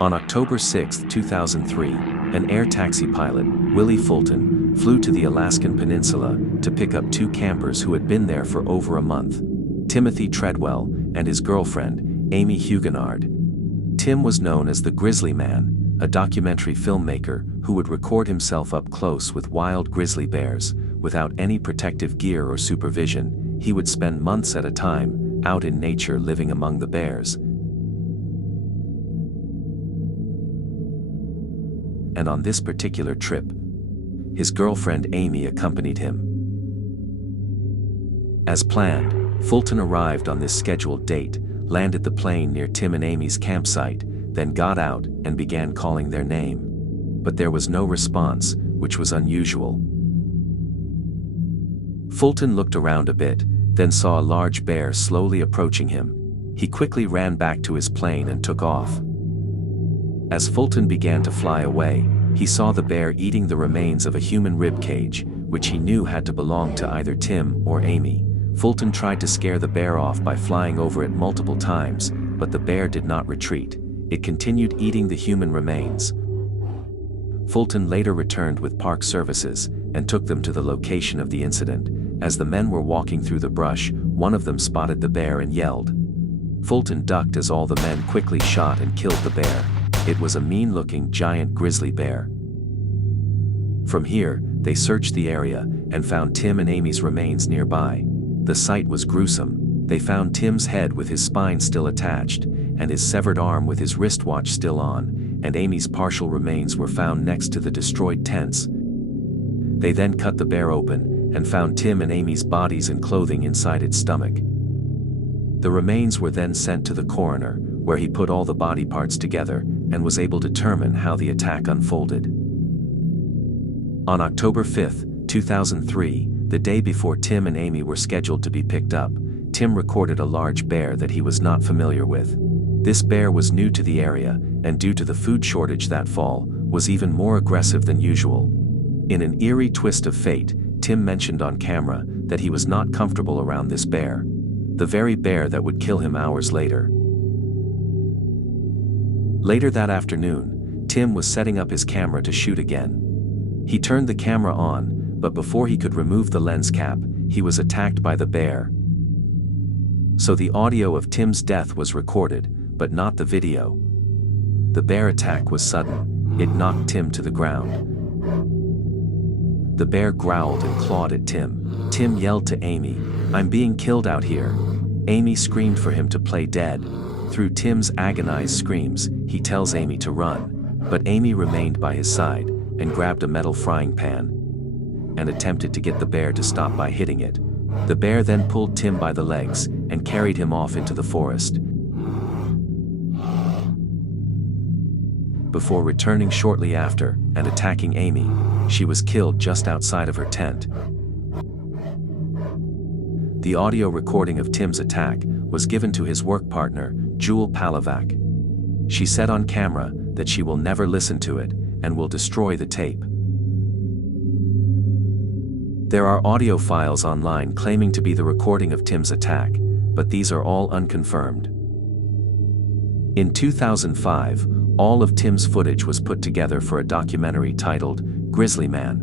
On October 6, 2003, an air taxi pilot, Willie Fulton, flew to the Alaskan peninsula to pick up two campers who had been there for over a month, Timothy Treadwell and his girlfriend, Amie Huguenard. Tim was known as the Grizzly Man, a documentary filmmaker who would record himself up close with wild grizzly bears. Without any protective gear or supervision, he would spend months at a time out in nature living among the bears. And on this particular trip, his girlfriend Amie accompanied him. As planned, Fulton arrived on this scheduled date, landed the plane near Tim and Amie's campsite, then got out and began calling their name. But there was no response, which was unusual. Fulton looked around a bit, then saw a large bear slowly approaching him. He quickly ran back to his plane and took off. As Fulton began to fly away, he saw the bear eating the remains of a human rib cage, which he knew had to belong to either Tim or Amie. Fulton tried to scare the bear off by flying over it multiple times, but the bear did not retreat. It continued eating the human remains. Fulton later returned with park services and took them to the location of the incident. As the men were walking through the brush, one of them spotted the bear and yelled. Fulton ducked as all the men quickly shot and killed the bear. It was a mean-looking giant grizzly bear. From here, they searched the area and found Tim and Amie's remains nearby. The sight was gruesome. They found Tim's head with his spine still attached, and his severed arm with his wristwatch still on, and Amie's partial remains were found next to the destroyed tents. They then cut the bear open and found Tim and Amie's bodies and clothing inside its stomach. The remains were then sent to the coroner, where he put all the body parts together and was able to determine how the attack unfolded. On October 5, 2003, the day before Tim and Amie were scheduled to be picked up, Tim recorded a large bear that he was not familiar with. This bear was new to the area, and due to the food shortage that fall, was even more aggressive than usual. In an eerie twist of fate, Tim mentioned on camera that he was not comfortable around this bear, the very bear that would kill him hours later. Later that afternoon, Tim was setting up his camera to shoot again. He turned the camera on, but before he could remove the lens cap, he was attacked by the bear. So the audio of Tim's death was recorded, but not the video. The bear attack was sudden. It knocked Tim to the ground. The bear growled and clawed at Tim. Tim yelled to Amie, "I'm being killed out here." Amie screamed for him to play dead. Through Tim's agonized screams, he tells Amie to run, but Amie remained by his side and grabbed a metal frying pan and attempted to get the bear to stop by hitting it. The bear then pulled Tim by the legs and carried him off into the forest. Before returning shortly after and attacking Amie, she was killed just outside of her tent. The audio recording of Tim's attack was given to his work partner, Jewel Palavac. She said on camera that she will never listen to it and will destroy the tape. There are audio files online claiming to be the recording of Tim's attack, but these are all unconfirmed. In 2005, all of Tim's footage was put together for a documentary titled Grizzly Man.